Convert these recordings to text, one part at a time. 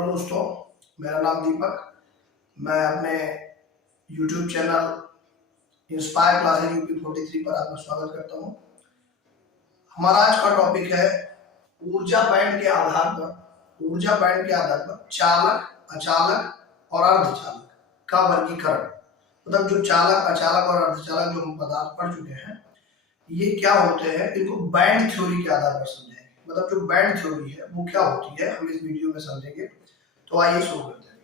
Hello दोस्तों, मेरा नाम दीपक। मैं अपने YouTube channel inspire classes UP43 पर आपका स्वागत करता हूं। हमारा आज का टॉपिक है ऊर्जा बैंड के आधार पर चालक, अचालक और अर्धचालक का वर्गीकरण। मतलब जो चालक, अचालक और अर्धचालक जो हम पदार्थ पढ़ चुके हैं, ये क्या होते हैं, इनको बैंड थ्योरी के आधार पर समझेंगे। मतलब जो बैंड थ्योरी है वो क्या होती है, हम इस वीडियो में समझेंगे। तो आइए शुरू करते हैं।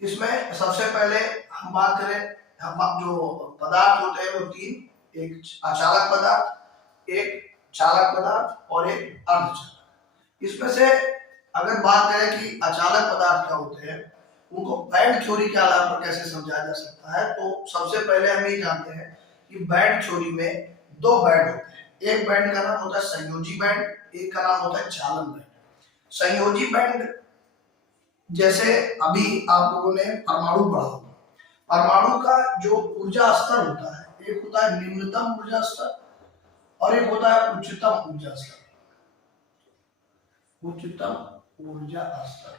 इसमें सबसे पहले हम बात करें, हम जो पदार्थ होते हैं वो तीन, एक अचालक पदार्थ, एक चालक पदार्थ और एक अर्धचालक। इसमें से अगर बात करें कि अचालक पदार्थ क्या होते हैं, उनको बैंड थ्योरी के आधार पर कैसे समझाया जा सकता है, तो सबसे पहले हम ये जानते हैं कि बैंड थ्योरी में दो बैंड होते हैं। एक बैंड का नाम होता है संयोजी बैंड, एक का नाम होता है चालन बैंड। संयोजी बैंड जैसे अभी आप लोगों ने परमाणु पढ़ा होगा, परमाणु का जो ऊर्जा स्तर होता है, एक होता है निम्नतम ऊर्जा स्तर और एक होता है उच्चतम ऊर्जा स्तर। उच्चतम ऊर्जा स्तर,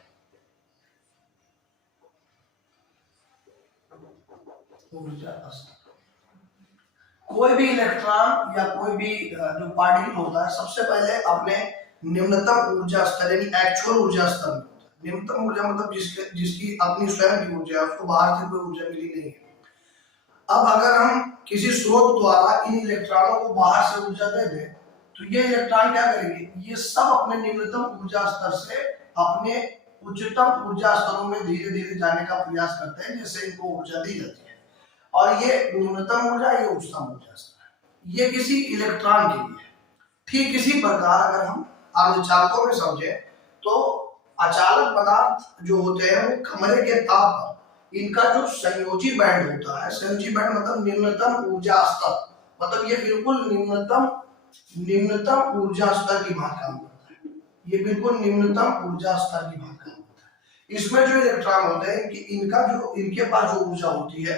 कोई भी इलेक्ट्रॉन या कोई भी जो पार्टिकल होता है, सबसे पहले अपने निम्नतम ऊर्जा स्तर यानी एक्चुअल ऊर्जा स्तर में होता है। निम्नतम ऊर्जा मतलब जिसकी अपनी स्वयं की ऊर्जा है, उसको बाहर से कोई ऊर्जा मिली नहीं है। अब अगर हम किसी स्रोत द्वारा इन इलेक्ट्रॉनों को बाहर से ऊर्जा दे दें, तो ये इलेक्ट्रॉन क्या करेंगे, ये सब अपने निम्नतम ऊर्जा स्तर से अपने उच्चतम ऊर्जा स्तरों में धीरे धीरे जाने का प्रयास करते हैं, जिससे इनको ऊर्जा दी जाती है। और ये न्यूनतम ऊर्जा, ये उच्चतम ऊर्जा स्तर है, ये किसी इलेक्ट्रॉन के लिए। ठीक इसी प्रकार अगर हम अर्धचालकों में समझे, तो अचालक पदार्थ जो होते हैं वो कमरे के ताप पर इनका जो संयोजी बैंड होता है, संयोजी बैंड मतलब निम्नतम ऊर्जा स्तर, मतलब ये बिल्कुल निम्नतम ऊर्जा स्तर की बात काम करता है। ये बिल्कुल निम्नतम ऊर्जा स्तर की बात काम करता है। इसमें जो इलेक्ट्रॉन होते हैं कि इनके पास जो ऊर्जा होती है,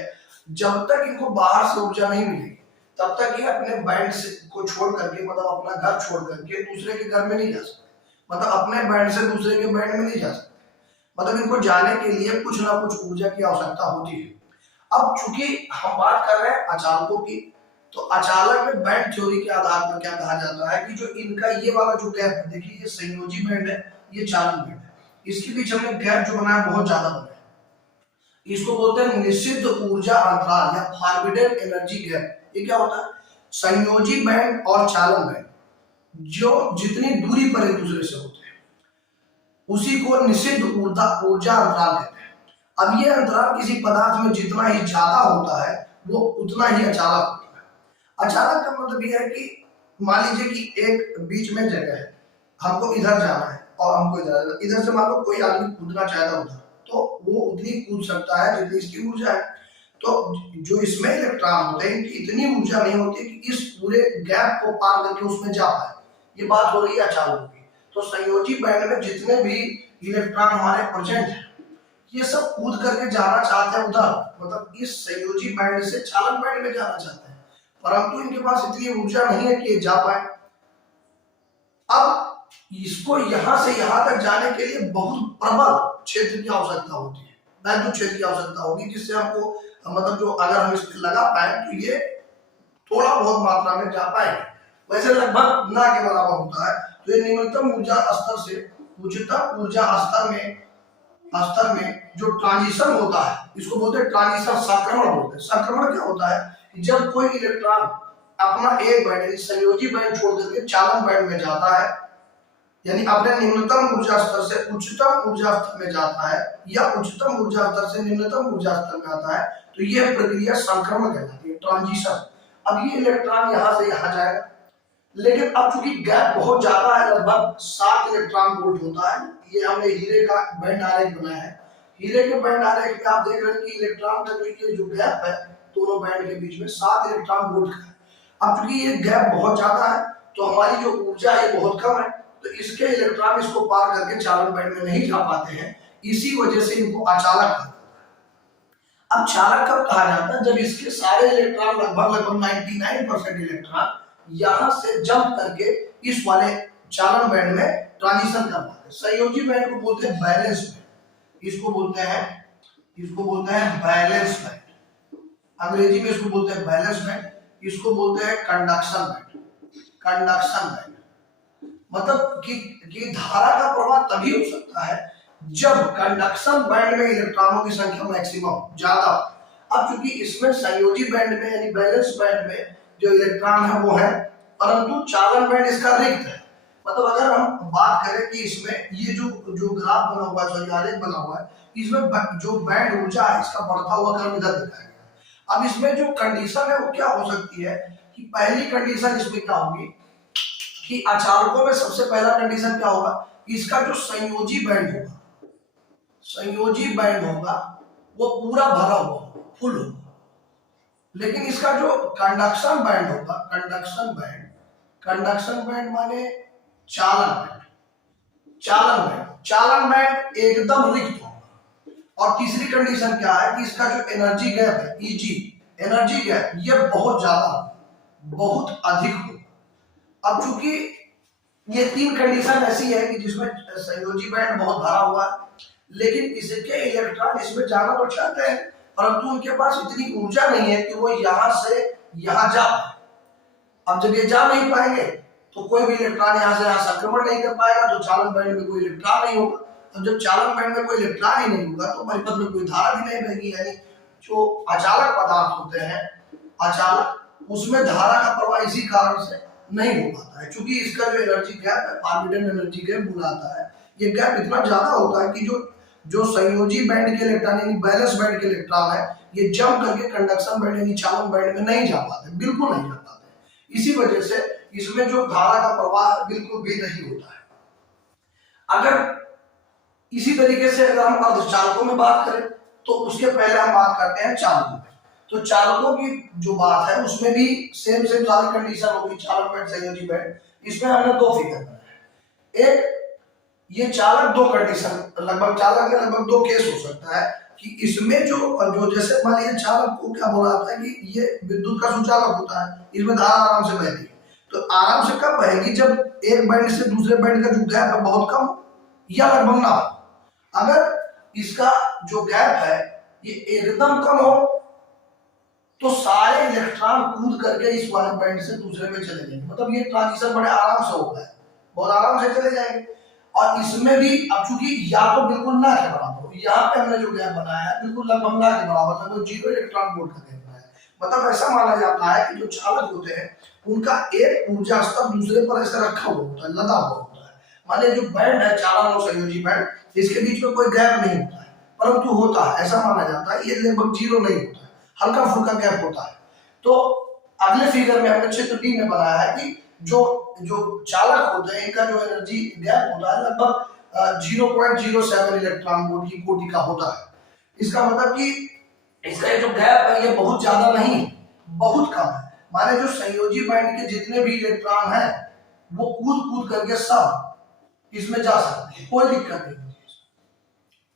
जब तक इनको बाहर से ऊर्जा नहीं मिलेगी तब तक ये अपने बैंड से को छोड़ करके, मतलब अपना घर छोड़ करके दूसरे के घर में नहीं जा सकते। मतलब अपने बैंड से दूसरे के बैंड में नहीं जा सकते। मतलब इनको जाने के लिए कुछ ना कुछ ऊर्जा की आवश्यकता होती है। अब चूंकि हम बात कर रहे हैं अचालकों की, तो अचालक में बैंड थ्योरी के आधार पर क्या कहा जाता है कि जो इनका ये वाला जो गैप है, देखिए ये संयोजी बैंड है, ये चालन बैंड है, इसके बीच हमने गैप जो बनाया बहुत ज्यादा बनाया। इसको बोलते हैं निषिद्ध ऊर्जा अंतराल या फॉरबिडन एनर्जी गैप। ये क्या होता है, संयोजी बैंड और चालन बैंड जो जितनी दूरी पर एक दूसरे से होते हैं, उसी को निषिद्ध ऊर्जा अंतराल कहते हैं। अब ये अंतराल किसी पदार्थ में जितना ही ज्यादा होता है, वो उतना ही अचालक होता है। अचालक का मतलब ये है कि मान लीजिए कि एक बीच में जगह है, हमको इधर जाना है और हमको इधर से मान लो कोई आदमी कूदना चाहता उधर, तो वो उतनी कूद सकता है जितनी इसकी ऊर्जा है। तो जो इसमें इलेक्ट्रॉन होते हैं, इनकी इतनी ऊर्जा नहीं होती कि इस पूरे गैप को पार करके उसमें जा पाए। ये बात हो रही है अचालक की। तो संयोजी बैंड में जितने भी इलेक्ट्रॉन हमारे प्रेजेंट हैं, ये सब कूद करके जाना चाहते हैं उधर, मतलब इस संयोजी बैंड से चालन बैंड में जाना चाहते हैं, परंतु इनके पास इतनी ऊर्जा नहीं है कि ये जा पाए। अब इसको यहां से यहां तक जाने के लिए बहुत प्रबल क्षेत्र की आवश्यकता होती है, वैद्युत क्षेत्र की आवश्यकता होगी, जिससे हमको मतलब जो अगर हम इस पर लगा पाए तो ये थोड़ा बहुत मात्रा में जा पाएगा। वैसे लगभग ना के बराबर होता है। तो ये निम्नतम ऊर्जा स्तर से उच्चतम ऊर्जा स्तर में जो ट्रांजिशन होता है, इसको बोलते हैं ट्रांजिशन, संक्रमण बोलते हैं। संक्रमण क्या होता है कि जब कोई इलेक्ट्रॉन अपना एक बैंड संयोजी बैंड छोड़ करके चालन बैंड में जाता है, यानी अपने निम्नतम ऊर्जा स्तर से उच्चतम ऊर्जा स्तर में जाता है या उच्चतम ऊर्जा स्तर से निम्नतम ऊर्जा स्तर में आता है, तो यह प्रक्रिया संक्रमण कहलाती है, ट्रांजिशन। अब ये इलेक्ट्रॉन यहां से यहां जाएगा, लेकिन अब चूंकि गैप बहुत ज्यादा है, लगभग 7 इलेक्ट्रॉन वोल्ट होता है। ये हमने हीरे का बैंड आरेख बनाया है। हीरे के बैंड आरेख में आप देख रहे हैं कि इलेक्ट्रॉन का जो गैप है दोनों बैंड के बीच में 7 इलेक्ट्रॉन वोल्ट का है। अब चूंकि ये गैप बहुत ज्यादा है, तो हमारी जो ऊर्जा है बहुत कम है, तो इसके इलेक्ट्रॉन इसको पार करके चालन बैंड में नहीं जा पाते हैं। इसी वजह से इनको अचालक कहते हैं। अब चालक कब कहा जाता है, जब इसके सारे इलेक्ट्रॉन लगभग 99% इलेक्ट्रॉन यहां से जंप करके इस वाले चालन बैंड में ट्रांजिशन कर पाते हैं। संयोजी बैंड को बोलते हैं बैलेंस बैंड, इसको बोलते हैं बैलेंस बैंड, अंग्रेजी में इसको बोलते हैं बैलेंस बैंड, इसको बोलते हैं कंडक्शन बैंड। कंडक्शन बैंड मतलब कि धारा का प्रवाह तभी हो सकता है जब कंडक्शन बैंड में इलेक्ट्रॉनों की संख्या मैक्सिमम ज्यादा। अब चूंकि इसमें संयोजी बैंड में यानी बैलेंस बैंड में जो इलेक्ट्रॉन है वो है, परंतु चालन बैंड इसका रिक्त है। मतलब अगर हम बात करें कि इसमें ये जो ग्राफ बना हुआ है, आलेख बना हुआ है, इसमें जो बैंड ऊर्जा है इसका बढ़ता हुआ क्रम इधर दिखाया गया। अब इसमें जो कंडीशन है वो क्या हो सकती है कि पहली कंडीशन इसमें क्या होगी कि अचालकों में सबसे पहला कंडीशन क्या होगा, इसका जो संयोजी बैंड होगा वो पूरा भरा हुआ फुल होगा, लेकिन इसका जो कंडक्शन बैंड होगा, कंडक्शन बैंड माने चालन बैंड एकदम रिक्त होगा। और तीसरी कंडीशन क्या है कि इसका जो एनर्जी गैप है Eg, एनर्जी गैप ये बहुत ज्यादा बहुत अधिक हो। अब चूंकि ये तीन कंडीशन ऐसी है कि जिसमें संयोजी बैंड बहुत भरा हुआ है, लेकिन इसके इलेक्ट्रॉन इसमें जाना तो चाहते हैं, परंतु उनके पास इतनी ऊर्जा नहीं है कि वो यहां से यहां जा पाए। अब जब ये जा नहीं पाएंगे तो कोई भी इलेक्ट्रॉन यहां से यहां संक्रमण नहीं कर पाएगा, तो चालन बैंड में कोई इलेक्ट्रॉन नहीं होगा। तो जब चालन बैंड में कोई इलेक्ट्रॉन ही नहीं होगा तो परिपथ में कोई धारा भी नहीं बहेगी। यानी जो अचालक पदार्थ होते हैं, अचालक, उसमें धारा का प्रवाह इसी कारण से नहीं हो पाता है, क्योंकि इसका जो एनर्जी गैप है, ऑर्बिटल एनर्जी गैप बुलाता है, ये गैप इतना ज्यादा होता है कि जो संयोजी बैंड के इलेक्ट्रॉन यानी बैलेंस बैंड के इलेक्ट्रॉन है, ये जंप करके कंडक्शन बैंड यानी चालन बैंड में नहीं जा पाते, बिल्कुल नहीं जा पाते। इसी वजह से इसमें जो धारा का प्रवाह बिल्कुल भी नहीं होता है। अगर इसी तरीके से अगर हम अर्धचालकों में बात करें तो उसके पहले हम बात करते हैं चालकों में। तो चालकों की जो बात है उसमें भी सेम सारी कंडीशन होगी, चालक बैंड संयोजी बैंड। इसमें हमने दो फिगर बनाए। एक ये चालक दो कंडीशन लगभग चालक में लगभग दो केस हो सकता है कि इसमें जो जैसे मान लीजिए चालक को क्या बोला जाता है कि ये विद्युत का सुचालक होता है, इसमें धारा आराम से बहती है। तो आराम से कब बहेगी, जब एक बैंड से दूसरे बैंड का जो गैप है बहुत कम या लगभग ना हो। अगर इसका जो गैप है ये एकदम कम हो तो सारे इलेक्ट्रॉन कूद करके इस वाले बैंड से दूसरे में चले जाएंगे, मतलब ये ट्रांजिशन बड़े आराम से होता है, बहुत आराम से चले जाएंगे। और इसमें भी अब चूंकि या तो बिल्कुल ना के बराबर, यहाँ पे हमने जो गैप बनाया है बिल्कुल लगभग ना के बराबर, लगभग 0 इलेक्ट्रॉन वोल्ट का गैप बनाया है। मतलब ऐसा माना जाता है कि जो चालक होते हैं उनका एक ऊर्जा स्तर दूसरे पर ऐसे रखा हुआ होता है, लदा हुआ होता है। माने जो बैंड है चालन और संयोजी बैंड, इसके बीच में कोई गैप नहीं होता है, परंतु होता है, ऐसा माना जाता है, ये लगभग 0 नहीं होता है, हल्का फुल्का गैप होता है। तो अगले फिगर में हमने चित्र डी में बनाया है कि जो चालक होते हैं इनका जो एनर्जी गैप होता है लगभग 0.07 इलेक्ट्रॉन वोल्ट की कोटि का होता है। इसका मतलब कि इसका जो गैप है ये बहुत ज्यादा नहीं, बहुत कम है। माने जो संयोजी बैंड के जितने भी इलेक्ट्रॉन हैं वो कूद करके सब इसमें जा सकते हैं, कोई दिक्कत नहीं होती,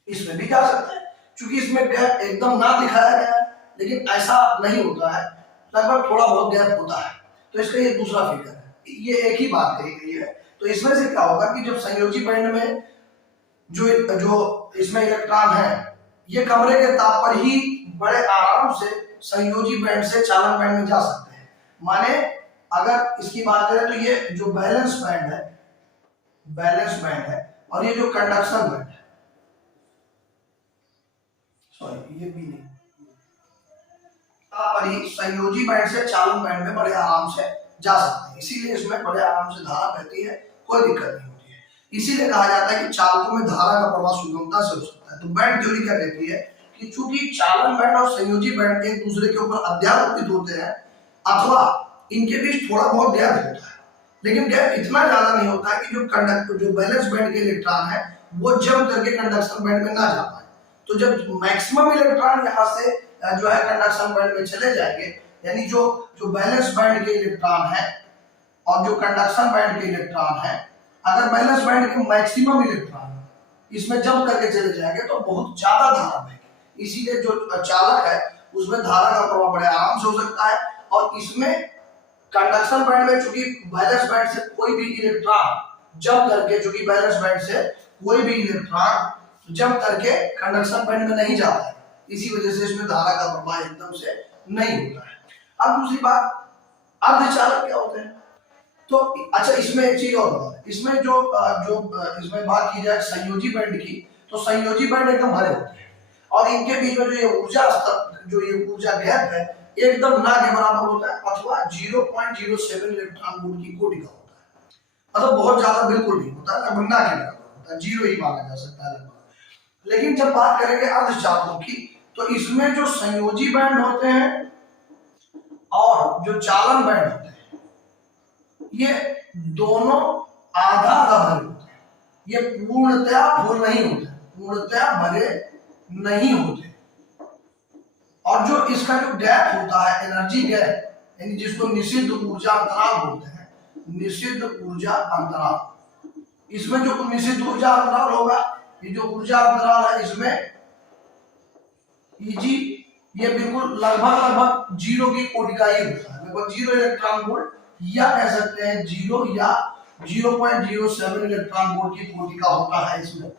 इसमें भी जा सकते हैं। क्योंकि इसमें गैप एकदम ना दिखाया गया है, लेकिन ऐसा नहीं होता है, लगभग थोड़ा बहुत गैप होता है। तो इसका ये दूसरा फिगर है, ये एक ही बात कही गई है। तो इसमें से क्या होगा कि जब संयोजी बैंड में जो इसमें इलेक्ट्रॉन है ये कमरे के ताप पर ही बड़े आराम से संयोजी बैंड से चालन बैंड में जा सकते हैं। माने अगर इसकी बात करें तो ये जो बैलेंस बैंड है और ये जो कंडक्शन बैंड है, सॉरी ये भी नहीं, पर ही संयोजी बैंड से चालन बैंड में बड़े आराम से जा सकते हैं, इसीलिए इसमें बड़े आराम से धारा बहती है, कोई दिक्कत नहीं होती है। इसीलिए कहा जाता है कि चालकों में धारा का प्रवाह सुगमता से हो सकता है। तो बैंड थ्योरी क्या कहती है कि चूंकि चालन बैंड और संयोजी बैंड एक दूसरे के ऊपर अध्यारोपित होते हैं अथवा इनके बीच थोड़ा बहुत गैप होता है, लेकिन गैप इतना ज्यादा नहीं होता है कि जो बैलेंस बैंड के इलेक्ट्रॉन है वो जंप करके कंडक्शन बैंड में ना जा पाए। तो जब मैक्सिमम इलेक्ट्रॉन यहाँ से जो है कंडक्शन बैंड में चले जाएंगे, यानी जो बैलेंस बैंड के इलेक्ट्रॉन है और जो कंडक्शन बैंड के इलेक्ट्रॉन है, अगर बैलेंस बैंड के मैक्सिमम इलेक्ट्रॉन इसमें जंप करके चले जाएंगे तो बहुत ज्यादा धारा बहेगी। इसीलिए जो चालक है उसमें धारा का प्रवाह बड़े आराम से हो सकता है। और इसमें कंडक्शन बैंड में चूंकि बैलेंस बैंड से कोई भी इलेक्ट्रॉन जंप करके, चूंकि बैलेंस बैंड से कोई भी इलेक्ट्रॉन जंप करके कंडक्शन बैंड में नहीं जाता है, इसी वजह से इसमें धारा का प्रवाह एकदम से नहीं होता है। अब दूसरी बात, अर्धचालक क्या होते हैं? तो अच्छा, इसमें एक चीज और बता, इसमें जो इसमें बात की जाए संयोजी बैंड की, तो संयोजी बैंड एकदम भरे होते हैं और इनके बीच में जो ये ऊर्जा स्तर, जो ये ऊर्जा गैप है, एकदम ना के बराबर होता है अथवा 0.07 इलेक्ट्रॉन वोल्ट की कोटि का होता है। मतलब बहुत ज्यादा बिल्कुल नहीं होता, लगभग ना के बराबर होता है, जीरो ही माना जा सकता है लगभग। लेकिन जब बात करेंगे अर्धचालकों की, तो इसमें जो संयोजी बैंड होते हैं और जो चालन बैंड होते हैं, ये दोनों आधा आधा भरे होते हैं। ये पूर्णतया फुल नहीं होते, पूर्णतया भरे नहीं होते। और जो इसका जो गैप होता है, एनर्जी गैप, यानी जिसको निषिद्ध ऊर्जा अंतराल बोलते हैं, निषिद्ध ऊर्जा अंतराल, इसमें जो निषिद्ध ऊर्जा अंतराल होगा, ये जो ऊर्जा अंतराल है इसमें Eg ये बिल्कुल लगभग जीरो की कोटि का ही होता है, लगभग 0 इलेक्ट्रॉन वोल्ट, या कह सकते हैं 0 या 0.07 इलेक्ट्रॉन वोल्ट की कोटि का होता है इसमें।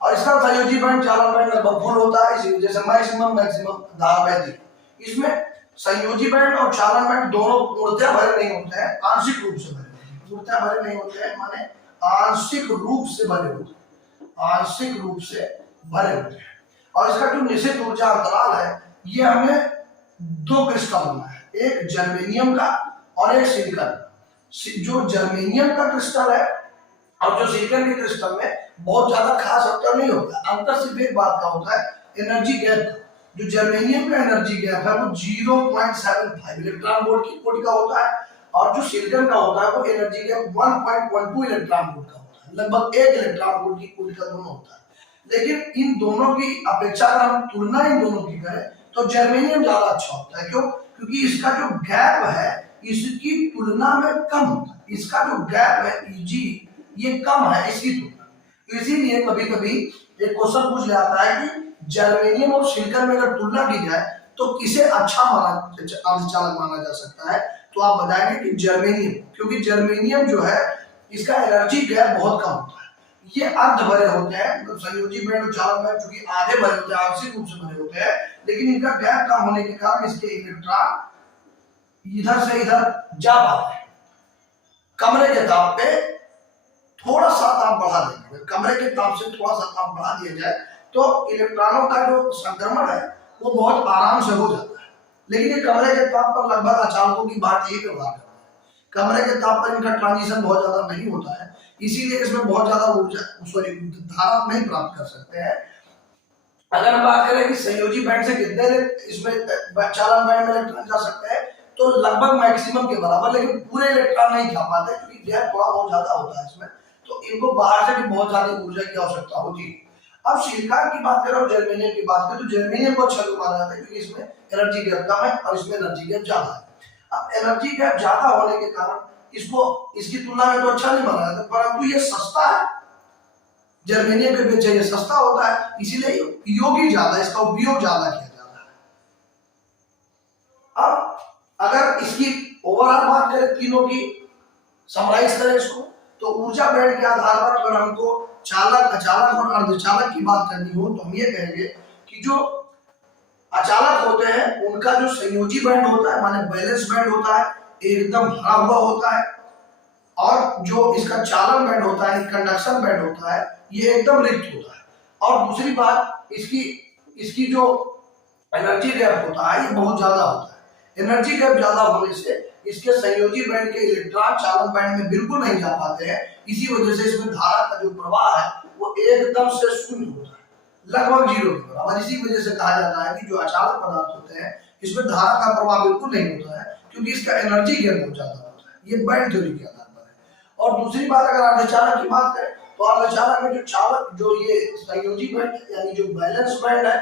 और इसका संयोजी बैंड चालन बैंड लगभग फुल होता है, इसी वजह से मैक्सिमम धारा बहती है। इसमें संयोजी बैंड और चालन बैंड दोनों पूर्णतया भरे नहीं होते हैं, आंशिक रूप से भरे होते हैं। पूर्णतया भरे नहीं होते हैं माने आंशिक रूप से भरे होते हैं, आंशिक रूप से भरे होते हैं। और इसका जो निषिद्ध ऊर्जा अंतराल है, ये हमें दो क्रिस्टल बना है, एक जर्मेनियम का और एक सिलिकॉन। जो जर्मेनियम का क्रिस्टल है और जो सिलिकॉन के क्रिस्टल में बहुत ज्यादा खास अंतर नहीं होता, अंतर सिर्फ एक बात का होता है, एनर्जी गैप का। जो जर्मेनियम का एनर्जी गैप है वो 0.75 इलेक्ट्रॉन वोल्ट की कोटि का होता है, और जो सिलिकॉन का होता है वो एनर्जी गैप 1.12 इलेक्ट्रॉन वोल्ट का होता है, लगभग 1 इलेक्ट्रॉन वोल्ट की कोटि का दोनों होता है। लेकिन इन दोनों की अपेक्षा अगर हम तुलना इन दोनों की करें तो जर्मेनियम ज्यादा अच्छा होता है। क्यों? क्योंकि इसका जो गैप है इसकी तुलना में कम होता है, इसका जो गैप है Eg ये कम है इसकी तुलना। इसीलिए कभी कभी एक क्वेश्चन पूछ जाता है कि जर्मेनियम और सिलिकॉन में अगर तुलना की जाए तो किसे अच्छा अर्धचालक माना जा सकता है, तो आप बताएंगे कि जर्मेनियम, क्योंकि जर्मेनियम जो है इसका एनर्जी गैप बहुत कम होता है, ये अर्ध भरे होते हैं, मतलब संयोजी बैंड और चालन बैंड चूंकि आधे भरे होते हैं, आंशिक रूप से भरे होते हैं, लेकिन इनका गैप कम होने के कारण इसके इलेक्ट्रॉन इधर से इधर जा पाते हैं। कमरे के ताप पे थोड़ा सा ताप बढ़ा देंगे, कमरे के ताप से थोड़ा सा ताप बढ़ा दिया जाए तो इलेक्ट्रॉनों का जो संक्रमण है वो बहुत आराम से हो जाता है। लेकिन ये कमरे के ताप पर लगभग अचालकों की बात यही व्यवहार करता है, कमरे के ताप पर इनका ट्रांजिशन बहुत ज्यादा नहीं होता है, इसीलिए इसमें बहुत ज्यादा ऊर्जा धारा नहीं प्राप्त कर सकते हैं। अगर हम बात करें कि संयोजी बैंड से कितने इसमें चालन बैंड में इलेक्ट्रॉन जा सकते हैं, तो लगभग मैक्सिमम के बराबर, लेकिन पूरे इलेक्ट्रॉन नहीं जा पाते क्योंकि गैप थोड़ा बहुत ज्यादा होता है इसमें, तो इनको बाहर से भी बहुत ज्यादा ऊर्जा की आवश्यकता होती है। अब सिलिकॉन की बात करें और जर्मेनियम की बात करें तो जर्मेनियम को अच्छा माना जाता है क्योंकि इसमें एनर्जी गैप कम है और इसमें एनर्जी गैप ज्यादा है। अब एनर्जी गैप ज्यादा होने के कारण इसको इसकी तुलना में तो अच्छा नहीं माना जाता, परंतु ये सस्ता है, जर्मेनियम के अपेक्षा ये सस्ता होता है, इसीलिए उपयोग ही ज्यादा, इसका उपयोग ज्यादा किया जाता है। अब अगर इसकी ओवरऑल बात करें, तीनों की समराइज करें इसको, तो ऊर्जा बैंड के आधार पर अगर हमको चालक, अचालक और अर्धचालक की बात करनी हो तो हम ये कहेंगे कि जो अचालक होते हैं उनका जो संयोजी बैंड होता है माने बैलेंस बैंड होता है, एकदम भरा हुआ होता है, और जो इसका चालन बैंड होता है, कंडक्शन बैंड होता है, ये एकदम रिक्त होता है। और दूसरी बात, इसकी जो एनर्जी गैप होता है ये बहुत ज्यादा होता है। एनर्जी गैप ज्यादा होने से इसके संयोजी बैंड के इलेक्ट्रॉन चालन बैंड में बिल्कुल नहीं जा पाते हैं, इसी वजह से इसमें धारा का जो प्रवाह है वो एकदम से शून्य होता है, लगभग जीरो के बराबर। इसी वजह से कहा जाता है कि जो अचालक पदार्थ होते हैं इसमें धारा का प्रवाह बिल्कुल नहीं होता है, क्योंकि इसका एनर्जी गैप बहुत ज्यादा होता है। ये बैंड थ्योरी के आधार पर है। और दूसरी बात, अगर अर्धचालक की बात करें तो अर्धचालक में जो चालक, जो ये संयोजी बैंड यानी जो बैलेंस बैंड है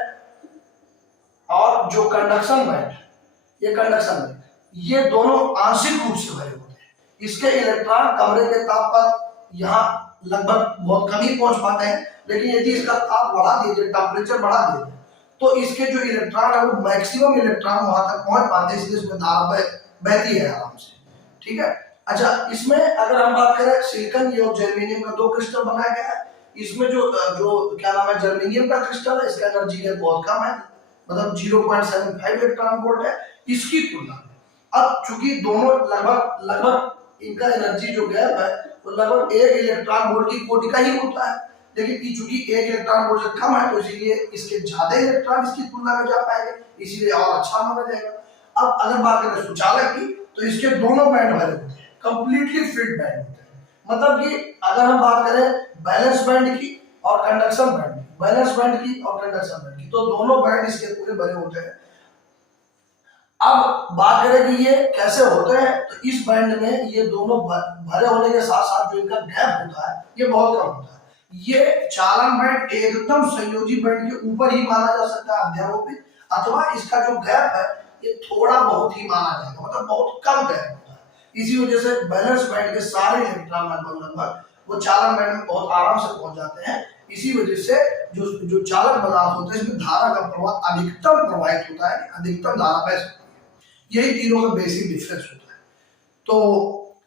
और जो कंडक्शन बैंड है, ये कंडक्शन बैंड, ये दोनों आंशिक रूप से भरे होते हैं। इसके इलेक्ट्रॉन कमरे के ताप पर यहाँ लगभग बहुत कम ही पहुंच पाते हैं, लेकिन यदि इसका ताप बढ़ा दिया जाए, टेम्परेचर बढ़ा दिया जाए, तो इसके जो इलेक्ट्रॉन है वो मैक्सिमम इलेक्ट्रॉन वहां तक पहुंच पाते हैं, इसलिए इसमें धारा बहती है आराम से। ठीक है, अच्छा, इसमें अगर हम बात करें सिलिकॉन और जर्मेनियम का दो क्रिस्टल बनाया गया है। इसमें जो जो क्या नाम है, जर्मेनियम का क्रिस्टल है, इसका एनर्जी लेवल बहुत कम है, मतलब 0.75 इलेक्ट्रॉन वोल्ट है इसकी तुलना में। अब चूंकि दोनों लगभग लगभग इनका एनर्जी जो गैप है वो लगभग 1 इलेक्ट्रॉन वोल्ट की कोटि का ही होता है, लेकिन चूंकि 1 इलेक्ट्रॉन वोल्ट से कम है तो इसीलिए इसके ज्यादा इलेक्ट्रॉन इसकी तुलना में जा पाएंगे, इसीलिए और अच्छा माना जाएगा। अब अगर बात करें सुचालक की तो इसके दोनों बैंड भरे होते हैं, कंप्लीटली फिट बैंड होते हैं। मतलब कि अगर हम बात करें बैलेंस बैंड की और कंडक्शन बैंड की, बैलेंस बैंड की और कंडक्शन बैंड की, तो दोनों बैंड इसके पूरे भरे होते हैं। अब बात करें कि ये कैसे होते हैं, तो इस बैंड में ये दोनों भरे होने के साथ साथ जो इनका गैप होता है ये बहुत कम होता है। ये चालन बैंड एकदम संयोजी बैंड के ऊपर ही माना जा सकता है अध्यारोपित, अथवा इसका जो गैप है ये थोड़ा बहुत ही माना जाएगा, मतलब बहुत कम गैप होता है। इसी वजह से बैलेंस बैंड के सारे इलेक्ट्रॉन लगभग वो चालन बैंड में बहुत आराम से पहुंच जाते हैं। इसी वजह से जो जो चालक पदार्थ होते हैं इसमें धारा का प्रवाह अधिकतम प्रवाहित होता है, अधिकतम धारा बह सकती है। यही तीनों का बेसिक डिफरेंस होता है। तो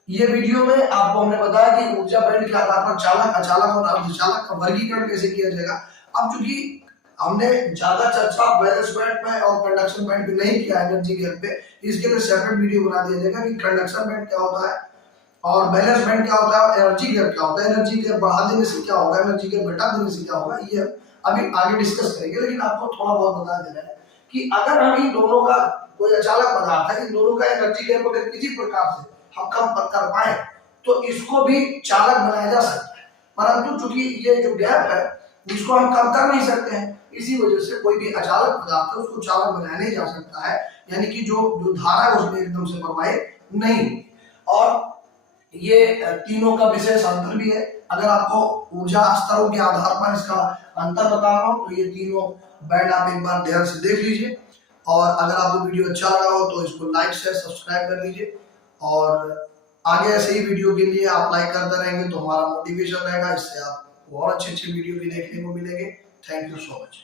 ये वीडियो में आपको हमने बताया कि ऊर्जा बैंड के आधार पर चालक, अचालक और अर्धचालक का वर्गीकरण कैसे किया जाएगा। अब चूंकि हमने ज्यादा चर्चा बैलेंस बैंड पे और कंडक्शन बैंड पे नहीं किया एनर्जी गैप पे, इसके लिए सेपरेट वीडियो बना दिया जाएगा कि कंडक्शन बैंड क्या होता है और बैलेंस बैंड क्या होता है, एनर्जी गैप क्या होता है, एनर्जी गैप बढ़ा देने से क्या होगा, एनर्जी गैप घटा देने से क्या होगा, ये अभी आगे डिस्कस करेंगे। लेकिन आपको थोड़ा बहुत बता देना है कि अगर हम इन दोनों का कोई अचालक पदार्थ है, इन दोनों का एनर्जी गैप अगर किसी प्रकार से हम कम कर पाए तो इसको भी चालक बनाया जा सकता है, परंतु चूंकि ये जो गैप है इसको हम कम कर नहीं सकते हैं, इसी वजह से कोई भी अचालक पदार्थ है उसको चालक बनाया नहीं जा सकता है, यानी कि जो जो धारा है उसमें एकदम से प्रवाहित नहीं। और ये तीनों का विशेष अंतर भी है। अगर आपको ऊर्जा स्तरों के आधार पर इसका अंतर बताना हो तो ये तीनों बैंड आप एक बार ध्यान से देख लीजिए। और अगर आपको वीडियो अच्छा लगा हो तो इसको लाइक शेयर सब्सक्राइब कर लीजिए, और आगे ऐसे ही वीडियो के लिए आप लाइक करते रहेंगे तो हमारा मोटिवेशन रहेगा, इससे आपको और अच्छे अच्छे वीडियो भी देखने को मिलेंगे। Thank you so much.